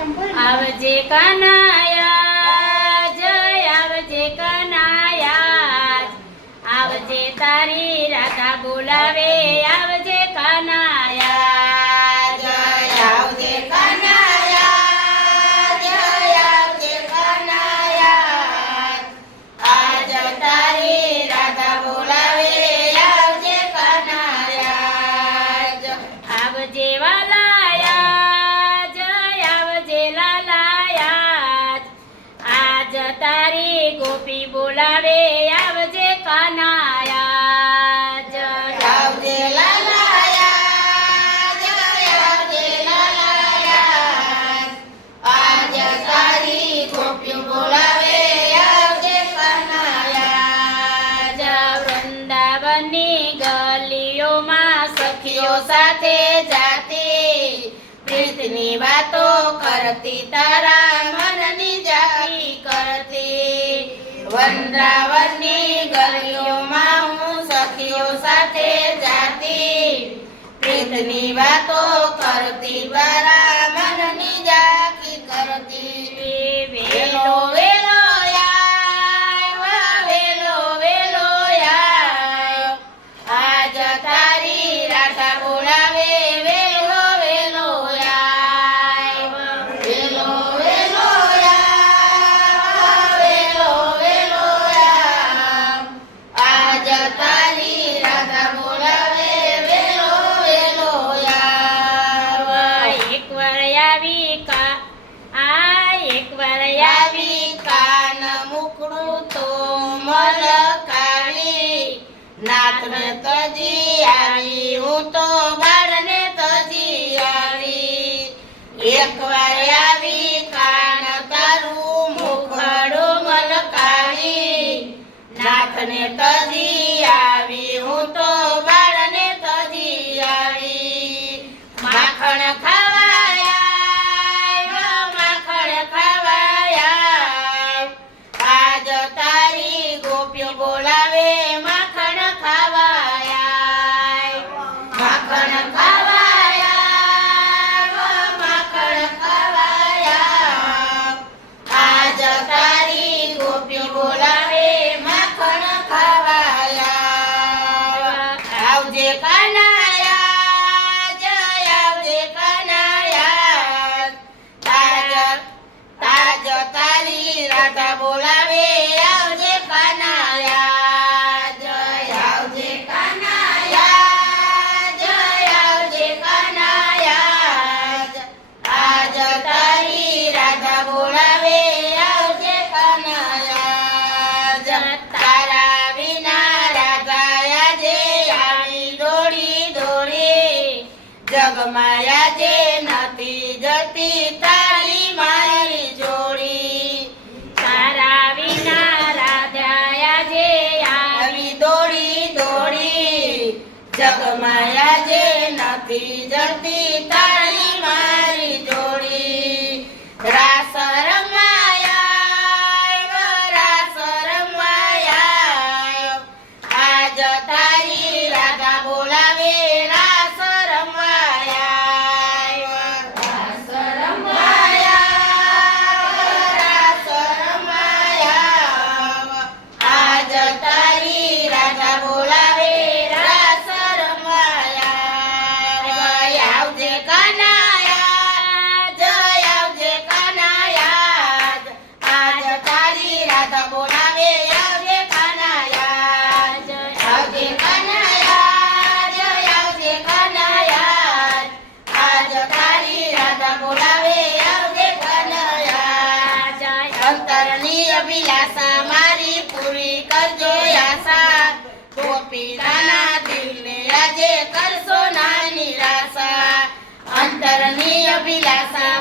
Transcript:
આવજે કનૈયા જય આવજે કનૈયા આવજે તારી રાધા બોલાવે આવજે કનૈયા જય આવજે કનૈયા જય આવજે કનૈયા આજ તારી રાધા બોલાવે આવજે કનૈયા આવજે ગોપી બોલાવે આવજે કનૈયા જય આવજે લાલાયા જય આવજે લાલાયા આજ તારી ગોપી બોલાવે આવજે કનૈયા જય વૃંદાવનની ગલીઓમાં સખીઓ સાથે જાતી પ્રીતની વાતો કરતી તારા મનની જાગી કરતી વૃંદાવનની ગલીઓમાં હું સખીઓ સાથે જાતી પ્રીતની વાતો કરતી તારા મનની જાગી કરતી વેલો વેલો વેલો વેલો આજ તારી રાધા બોલાવે વેલો વેલો વેલો વેલો વેલો વેલો આજ તારી રાધા બોલાવે વેલો વેલો એકવાર આવી કાન મુકડું તો મલકાવી નાથને તજી આવી હું તો બાળને તજી આવી એકવાર આવી કાન તારું મુખડું મલકાવી નાથને તજી આવી હું તો બાળને તજી આવી માખણ ખાવાયા આજ તારી ગોપીઓ બોલાવે માખણ ખાવાયા માખણ ખાવાયા આજ તારી ગોપીઓ બોલાવે માખણ ખાવાયા આવજે કનૈયા જય આવજે કનૈયા તારી રાધા બોલાવે આવજે કનૈયા જય આવજે કનૈયા જય આવજે કનૈયા આજ તારી રાધા બોલાવે આવજે કનૈયા તારા વિના રાધા આજે આવી દોડી દોડી જગમાયા જે નથી જતી તારી મારી જોડી તારા વિના રાધા આજે આવી દોડી દોડી જગમાયા જે નથી જતી તારી મારી જોડી રાસ રમાયા આજ તારી રાધા બોલાવે રાસ રમાયા આજ તારી રાધા બોલાવે રાસ રમાયા આવજે કનૈયા જય આવજે કનૈયા આજ તારી રાધા બોલાવે આવજે કનૈયા જય આવજે કનૈયા જય આવજે કનૈયા આજ તારી રાધા બોલાવે આવજે કનૈયા જય અંતરની અભિલાષા મારી પૂરી કરજો આશા ગોપીનાના દિલને આજે કરશો ના નિરાશા અંતરની અભિલાષા